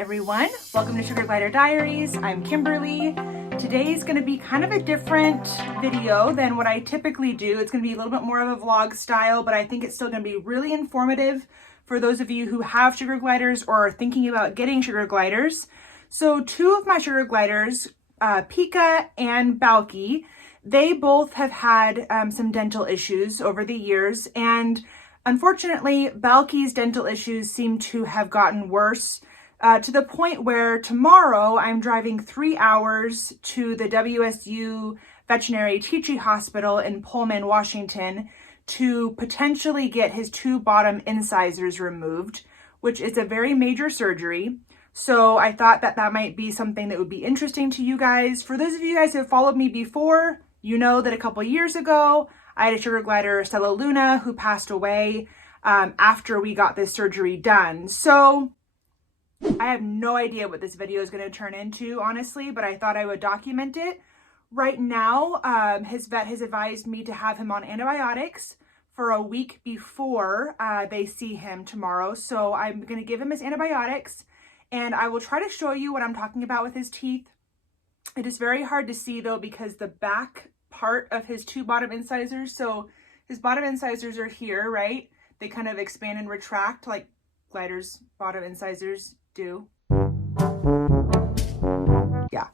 Everyone, welcome to Sugar Glider Diaries. I'm Kimberly. Today is going to be kind of a different video than what I typically do. It's going to be a little bit more of a vlog style, but I think it's still going to be really informative for those of you who have sugar gliders or are thinking about getting sugar gliders. So two of my sugar gliders, Pika and Balky, they both have had some dental issues over the years, and unfortunately, Balky's dental issues seem to have gotten worse. To the point where tomorrow I'm driving 3 hours to the WSU Veterinary Teaching Hospital in Pullman, Washington, to potentially get his 2 bottom incisors removed, which is a very major surgery. So I thought that that might be something that would be interesting to you guys. For those of you guys who have followed me before, you know that a couple years ago, I had a sugar glider, Stella Luna, who passed away after we got this surgery done. So I have no idea what this video is going to turn into, honestly, but I thought I would document it. Right now, his vet has advised me to have him on antibiotics for a week before they see him tomorrow. So I'm going to give him his antibiotics, and I will try to show you what I'm talking about with his teeth. It is very hard to see, though, because the back part of his 2 bottom incisors, so his bottom incisors are here, right? They kind of expand and retract like gliders' bottom incisors do. Yeah.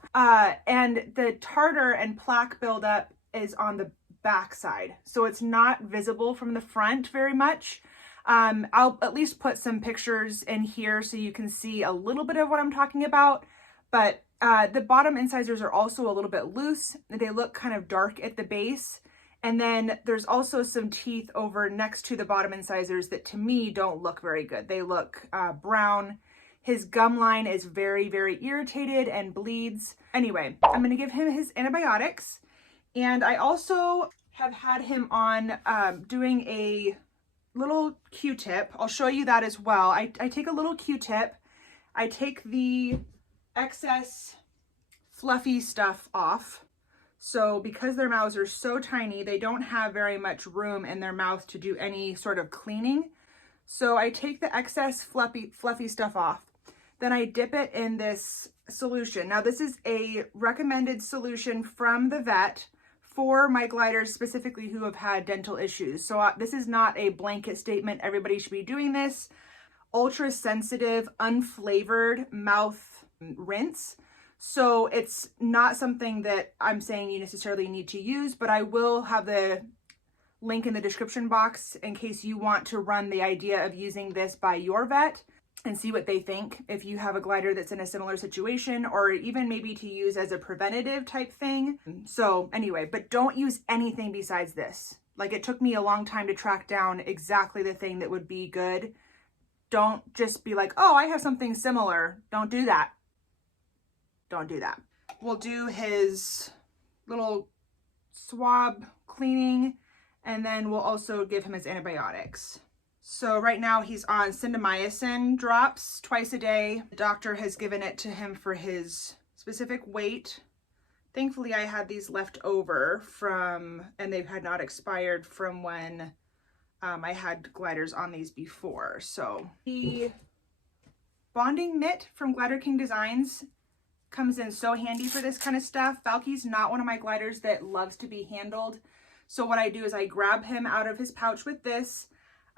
And the tartar and plaque buildup is on the back side, so it's not visible from the front very much. I'll at least put some pictures in here so you can see a little bit of what I'm talking about, but the bottom incisors are also a little bit loose. They look kind of dark at the base. And then there's also some teeth over next to the bottom incisors that to me don't look very good. They look brown. His gum line is very, very irritated and bleeds. Anyway, I'm going to give him his antibiotics. And I also have had him on doing a little Q-tip. I'll show you that as well. I take a little Q-tip. I take the excess fluffy stuff off. So because their mouths are so tiny, they don't have very much room in their mouth to do any sort of cleaning. So I take the excess fluffy stuff off. Then I dip it in this solution. Now this is a recommended solution from the vet for my gliders specifically who have had dental issues. So this is not a blanket statement, everybody should be doing this. Ultra sensitive, unflavored mouth rinse. So it's not something that I'm saying you necessarily need to use, but I will have the link in the description box in case you want to run the idea of using this by your vet and see what they think if you have a glider that's in a similar situation, or even maybe to use as a preventative type thing. So anyway, but don't use anything besides this. Like, it took me a long time to track down exactly the thing that would be good. Don't just be like, oh, I have something similar. Don't do that. Don't do that. We'll do his little swab cleaning, and then we'll also give him his antibiotics. So right now he's on clindamycin drops twice a day. The doctor has given it to him for his specific weight. Thankfully I had these left over from, and they had not expired from when I had gliders on these before. So the bonding mitt from Glider King Designs comes in so handy for this kind of stuff. Balky's not one of my gliders that loves to be handled. So what I do is I grab him out of his pouch with this.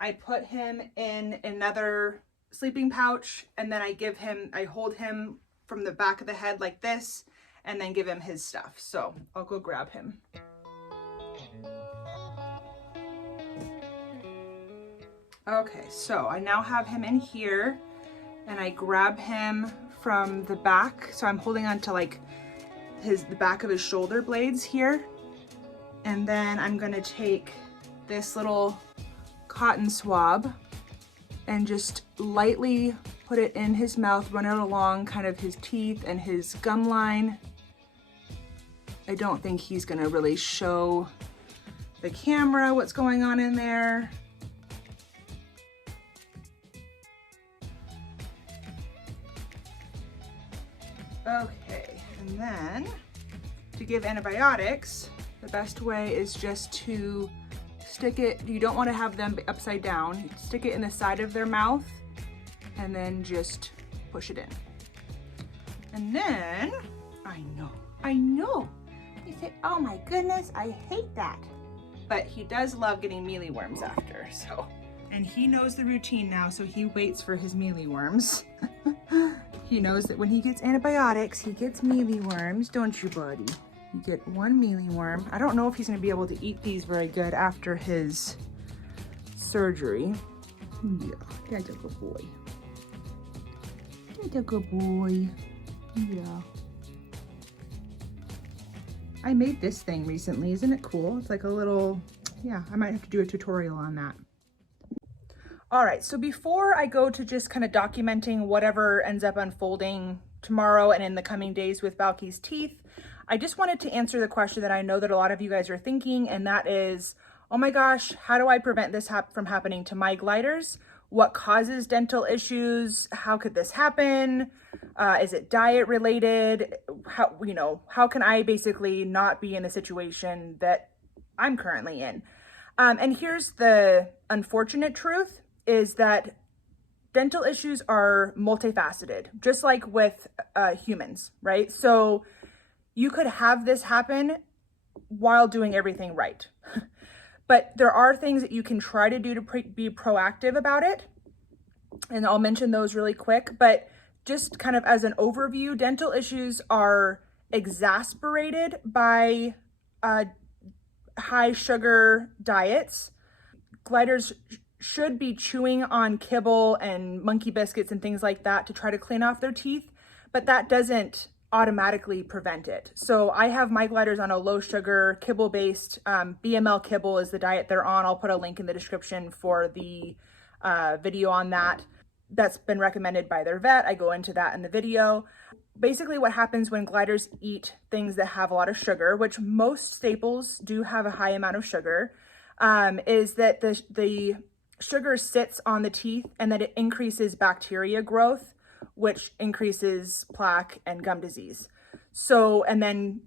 I put him in another sleeping pouch, and then I hold him from the back of the head like this, and then give him his stuff. So I'll go grab him. Okay, so I now have him in here, and I grab him from the back. So I'm holding on to like the back of his shoulder blades here. And then I'm gonna take this little cotton swab and just lightly put it in his mouth, run it along kind of his teeth and his gum line. I don't think he's gonna really show the camera what's going on in there. Okay, and then to give antibiotics, the best way is just to stick it, you don't want to have them upside down, stick it in the side of their mouth and then just push it in. And then, I know. You say, oh my goodness, I hate that. But he does love getting mealyworms after, so. And he knows the routine now, so he waits for his mealyworms. He knows that when he gets antibiotics, he gets mealyworms, don't you, buddy? You get one mealyworm. I don't know if he's gonna be able to eat these very good after his surgery. Yeah, that's a good boy. That's a good boy. Yeah. I made this thing recently. Isn't it cool? It's like a little, yeah, I might have to do a tutorial on that. All right, so before I go to just kind of documenting whatever ends up unfolding tomorrow and in the coming days with Balky's teeth, I just wanted to answer the question that I know that a lot of you guys are thinking, and that is, oh my gosh, how do I prevent this from happening to my gliders? What causes dental issues? How could this happen? Is it diet related? How can I basically not be in the situation that I'm currently in? And here's the unfortunate truth, is that dental issues are multifaceted, just like with humans, right? So you could have this happen while doing everything right. But there are things that you can try to do to be proactive about it. And I'll mention those really quick, but just kind of as an overview, dental issues are exacerbated by high sugar diets. Gliders should be chewing on kibble and monkey biscuits and things like that to try to clean off their teeth, but that doesn't automatically prevent it. So I have my gliders on a low sugar kibble based, BML kibble is the diet they're on. I'll put a link in the description for the video on that. That's been recommended by their vet. I go into that in the video. Basically what happens when gliders eat things that have a lot of sugar, which most staples do have a high amount of sugar, is that the sugar sits on the teeth and that it increases bacteria growth, which increases plaque and gum disease. So, and then,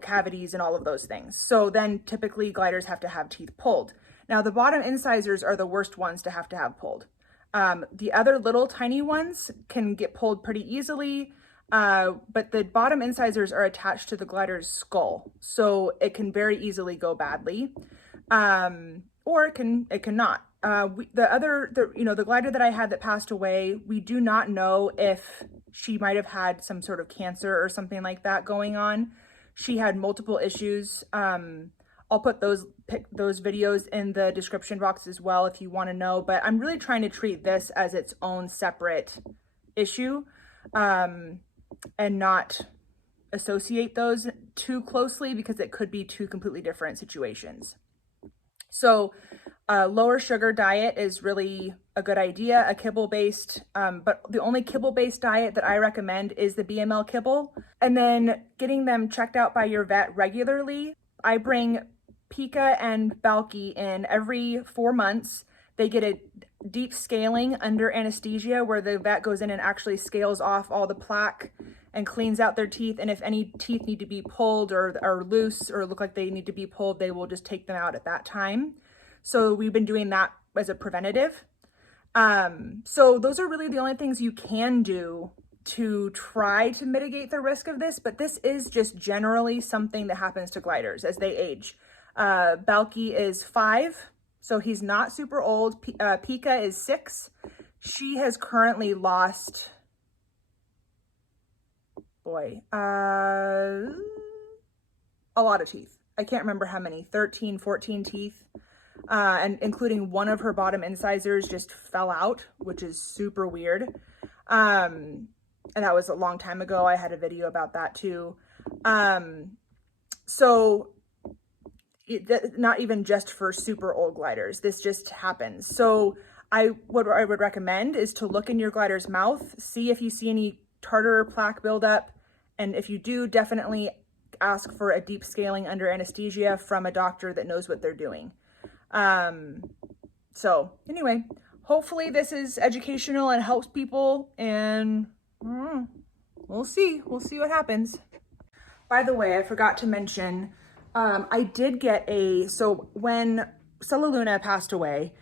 cavities and all of those things. So then typically gliders have to have teeth pulled. Now the bottom incisors are the worst ones to have pulled. The other little tiny ones can get pulled pretty easily, but the bottom incisors are attached to the glider's skull. So it can very easily go badly, or it can not. The glider that I had that passed away, we do not know if she might have had some sort of cancer or something like that going on. She had multiple issues. I'll put those videos in the description box as well if you want to know, but I'm really trying to treat this as its own separate issue, and not associate those too closely because it could be two completely different situations. So lower sugar diet is really a good idea, a kibble-based, but the only kibble-based diet that I recommend is the BML kibble. And then getting them checked out by your vet regularly. I bring Pika and Balky in every 4 months. They get a deep scaling under anesthesia where the vet goes in and actually scales off all the plaque and cleans out their teeth. And if any teeth need to be pulled or are loose or look like they need to be pulled, they will just take them out at that time. So we've been doing that as a preventative. So those are really the only things you can do to try to mitigate the risk of this, but this is just generally something that happens to gliders as they age. Balky is 5, so he's not super old. Pika is 6. She has currently lost, a lot of teeth. I can't remember how many, 13, 14 teeth. And including one of her bottom incisors just fell out, which is super weird. And that was a long time ago. I had a video about that too. So not even just for super old gliders, this just happens. So what I would recommend is to look in your glider's mouth, see if you see any tartar plaque buildup. And if you do, definitely ask for a deep scaling under anesthesia from a doctor that knows what they're doing. So anyway, hopefully this is educational and helps people, and we'll see what happens. By the way, I forgot to mention, I did get so when Stella Luna passed away,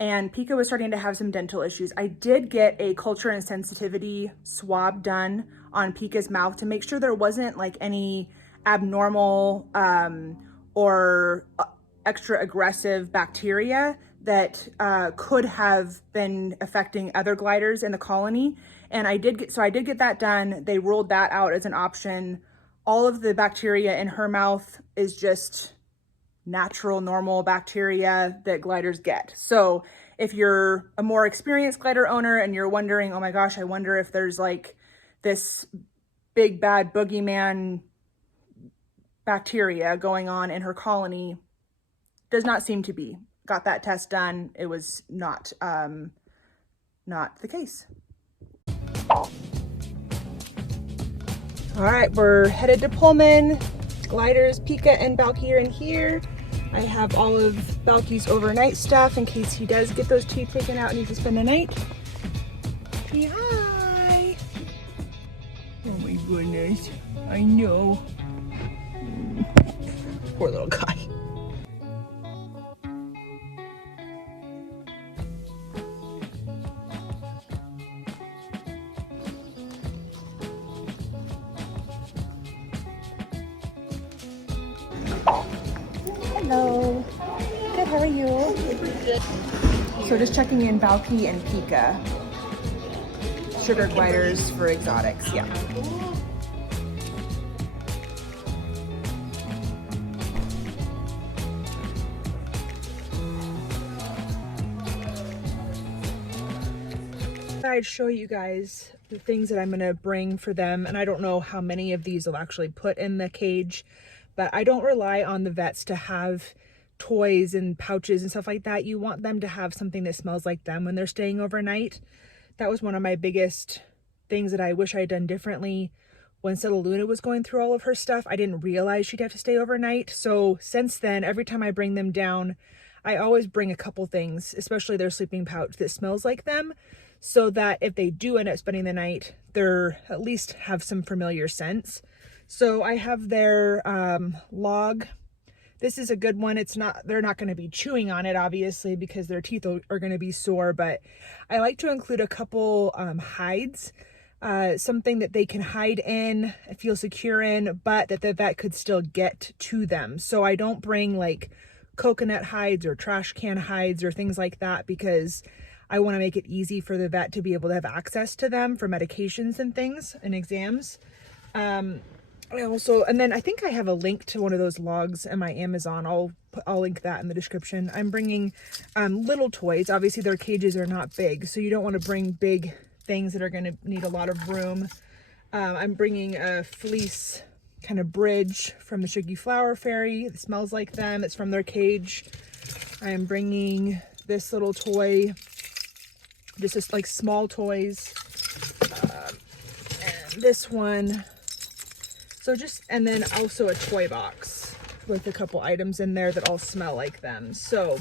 and Pika was starting to have some dental issues. I did get a culture and sensitivity swab done on Pika's mouth to make sure there wasn't like any abnormal or extra aggressive bacteria that could have been affecting other gliders in the colony. And I did get that done. They ruled that out as an option. All of the bacteria in her mouth is just natural, normal bacteria that gliders get. So if you're a more experienced glider owner and you're wondering, oh my gosh, I wonder if there's like this big bad boogeyman bacteria going on in her colony, does not seem to be. Got that test done. It was not the case. All right, we're headed to Pullman. Gliders, Pika and Balky are in here. I have all of Balky's overnight stuff in case he does get those teeth taken out and needs to spend the night. Say hi. Oh my goodness, I know. Poor little guy. Hello. Good, how are you? Good. So just checking in Balky and Pika. Sugar gliders for exotics, yeah. I'd show you guys the things that I'm gonna bring for them, and I don't know how many of these will actually put in the cage, but I don't rely on the vets to have toys and pouches and stuff like that. You want them to have something that smells like them when they're staying overnight. That was one of my biggest things that I wish I had done differently. When Luna was going through all of her stuff, I didn't realize she'd have to stay overnight. So since then, every time I bring them down, I always bring a couple things, especially their sleeping pouch that smells like them, so that if they do end up spending the night, they're at least have some familiar scents. So I have their log. This is a good one. They're not going to be chewing on it, obviously, because their teeth are going to be sore, but I like to include a couple hides, something that they can hide in, feel secure in, but that the vet could still get to them. So I don't bring like coconut hides or trash can hides or things like that, because I want to make it easy for the vet to be able to have access to them for medications and things and exams. And then I think I have a link to one of those logs in my Amazon. I'll link that in the description. I'm bringing little toys. Obviously their cages are not big, so you don't want to bring big things that are going to need a lot of room. I'm bringing a fleece kind of bridge from the Shuggy Flower Fairy. It smells like them. It's from their cage. I am bringing this little toy, just like small toys. And this one. And then also a toy box with a couple items in there that all smell like them. So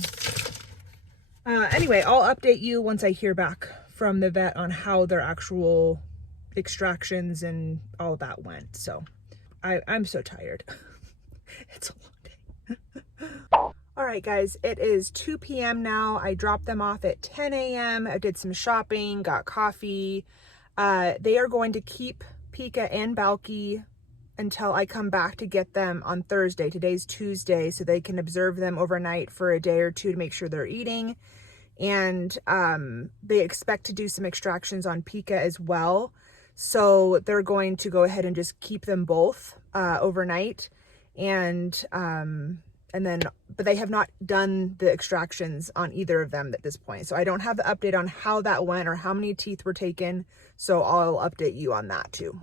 anyway, I'll update you once I hear back from the vet on how their actual extractions and all that went. So I'm so tired. It's a long day. All right, guys, it is 2 p.m. now. I dropped them off at 10 a.m. I did some shopping, got coffee. They are going to keep Pika and Balky until I come back to get them on Thursday. Today's Tuesday, so they can observe them overnight for a day or two to make sure they're eating. And they expect to do some extractions on Pika as well. So they're going to go ahead and just keep them both overnight. But they have not done the extractions on either of them at this point. So I don't have the update on how that went or how many teeth were taken. So I'll update you on that too.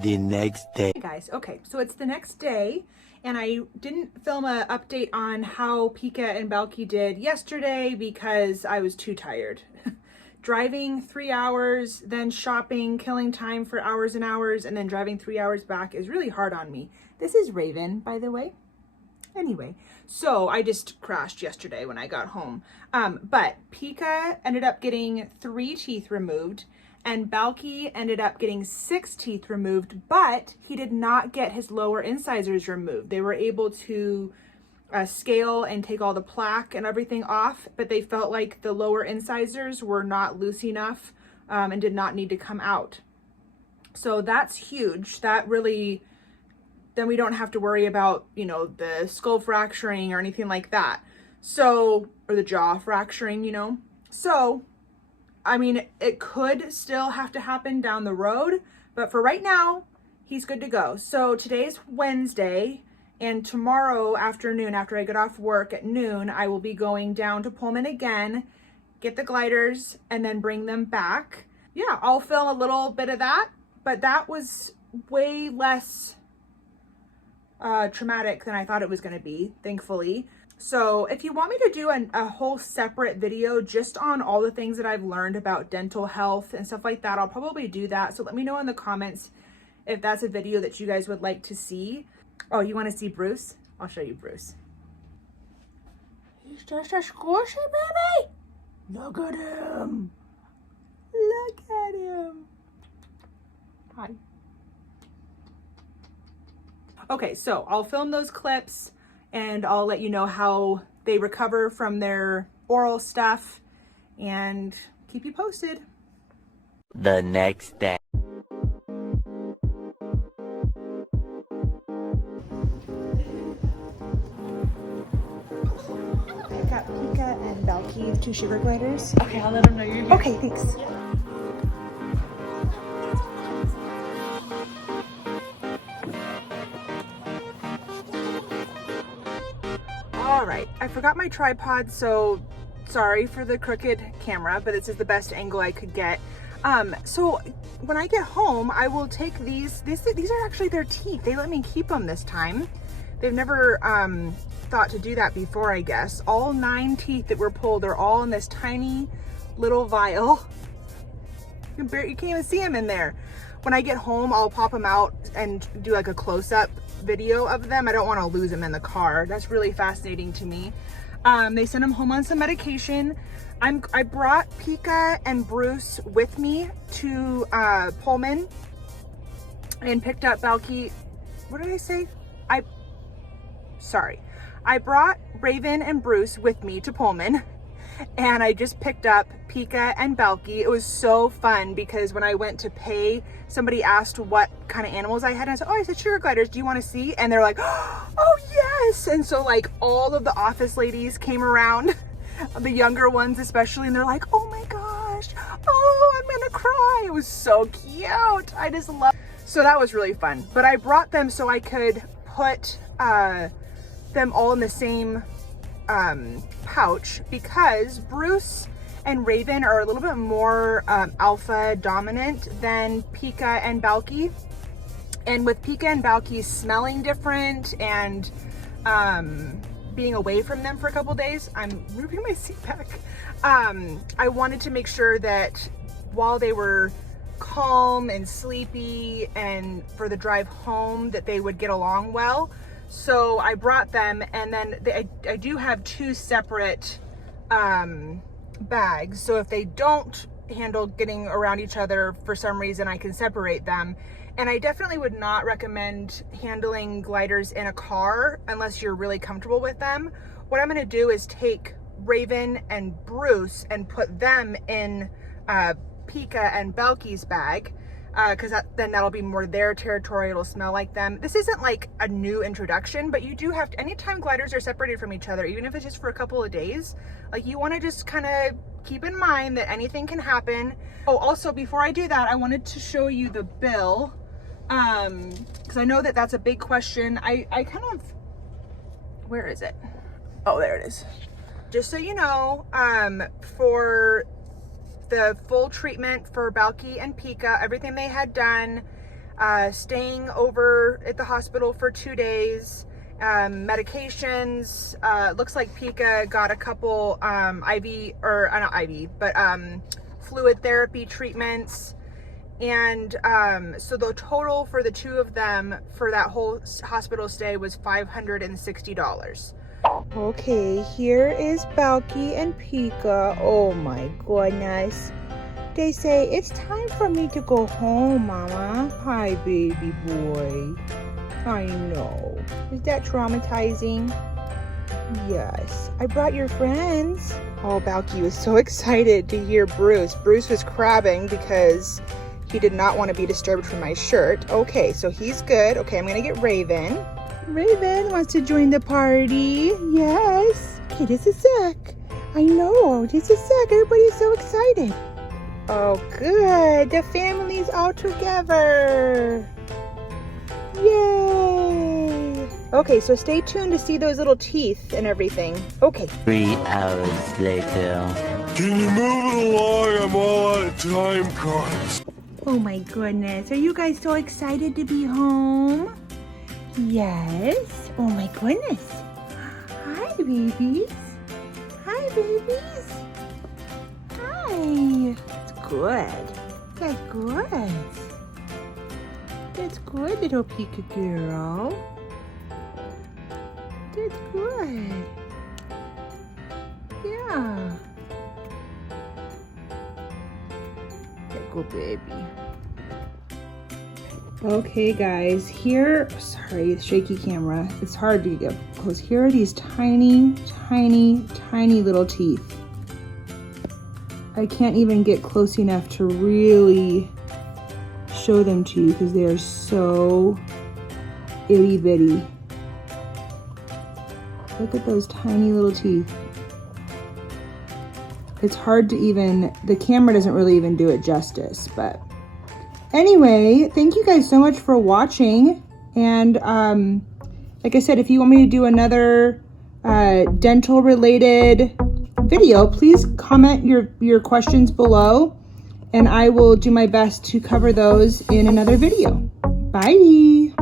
The next day. Hey guys, okay, so it's the next day, and I didn't film an update on how Pika and Balky did yesterday because I was too tired. Driving 3 hours, then shopping, killing time for hours and hours, and then driving 3 hours back is really hard on me. This is Raven, by the way. Anyway, so I just crashed yesterday when I got home. But Pika ended up getting 3 teeth removed, and Balky ended up getting 6 teeth removed, but he did not get his lower incisors removed. They were able to scale and take all the plaque and everything off, but they felt like the lower incisors were not loose enough and did not need to come out. So that's huge. That really, then we don't have to worry about, you know, the skull fracturing or anything like that. So, or the jaw fracturing, you know. So, I mean, it could still have to happen down the road, but for right now, he's good to go. So today's Wednesday, and tomorrow afternoon, after I get off work at noon, I will be going down to Pullman again, get the gliders, and then bring them back. Yeah, I'll film a little bit of that, but that was way less traumatic than I thought it was going to be, thankfully. So if you want me to do a whole separate video just on all the things that I've learned about dental health and stuff like that, I'll probably do that. So let me know in the comments if that's a video that you guys would like to see. Oh, you want to see Bruce? I'll show you Bruce. He's just a squishy baby. Look at him. Look at him. Hi. Okay, so I'll film those clips and I'll let you know how they recover from their oral stuff and keep you posted. The next day. I got Pika and Balky, 2 sugar gliders. Okay, I'll let them know you're here. Okay, thanks. All right, I forgot my tripod, so sorry for the crooked camera, but this is the best angle I could get. So when I get home, I will take these are actually their teeth. They let me keep them this time. They've never thought to do that before, I guess. All 9 teeth that were pulled are all in this tiny little vial. You can't even see them in there. When I get home, I'll pop them out and do like a close-up video of them. I don't want to lose them in the car. That's really fascinating to me. They sent them home on some medication. I brought Pika and Bruce with me to Pullman and picked up Balky. What did I say? I brought Raven and Bruce with me to Pullman, and I just picked up Pika and Balky. It was so fun because when I went to pay, somebody asked what kind of animals I had, and I said, oh, I said sugar gliders, do you want to see? And they're like, oh yes. And so like all of the office ladies came around, the younger ones especially, and they're like, oh my gosh, oh, I'm gonna cry. It was so cute. I just love it. So that was really fun. But I brought them so I could put them all in the same pouch because Bruce and Raven are a little bit more alpha dominant than Pika and Balky. And with Pika and Balky smelling different and being away from them for a couple days, I'm moving my seat back. I wanted to make sure that while they were calm and sleepy and for the drive home that they would get along well. So I brought them, and then I do have 2 separate bags. So if they don't handle getting around each other for some reason, I can separate them. And I definitely would not recommend handling gliders in a car unless you're really comfortable with them. What I'm gonna do is take Raven and Bruce and put them in Pika and Balky's bag, because then that'll be more their territory. It'll smell like them. This isn't like a new introduction, but you do have to, anytime gliders are separated from each other, even if it's just for a couple of days, like you want to just kind of keep in mind that anything can happen. Oh, also before I do that, I wanted to show you the bill, because I know that that's a big question. I kind of, where is it? Oh, there it is. Just so you know, for the full treatment for Balky and Pika, everything they had done, staying over at the hospital for 2 days, medications, looks like Pika got a couple IV, or not IV, but fluid therapy treatments. And so the total for the 2 of them for that whole hospital stay was $560. Okay, here is Balky and Pika. Oh my goodness. They say, it's time for me to go home, Mama. Hi, baby boy. I know. Is that traumatizing? Yes, I brought your friends. Oh, Balky was so excited to hear Bruce. Bruce was crabbing because he did not want to be disturbed from my shirt. Okay, so he's good. Okay, I'm gonna get Raven. Raven wants to join the party. Yes. Okay, just a sec. I know, just a sec. Everybody's so excited. Oh, good. The family's all together. Yay. Okay, so stay tuned to see those little teeth and everything. Okay. 3 hours later. Can you move it along? I'm all out of time cards. Oh my goodness. Are you guys so excited to be home? Yes. Oh my goodness. Hi, babies. Hi, babies. Hi. That's good. That's good. That's good, little Pika girl. That's good. Yeah. Good baby. Okay guys, here, sorry, shaky camera. It's hard to get close. Here are these tiny, tiny, tiny little teeth. I can't even get close enough to really show them to you because they are so itty bitty. Look at those tiny little teeth. It's hard to even, the camera doesn't really even do it justice, but anyway, thank you guys so much for watching. And like I said, if you want me to do another dental related video, please comment your questions below and I will do my best to cover those in another video. Bye.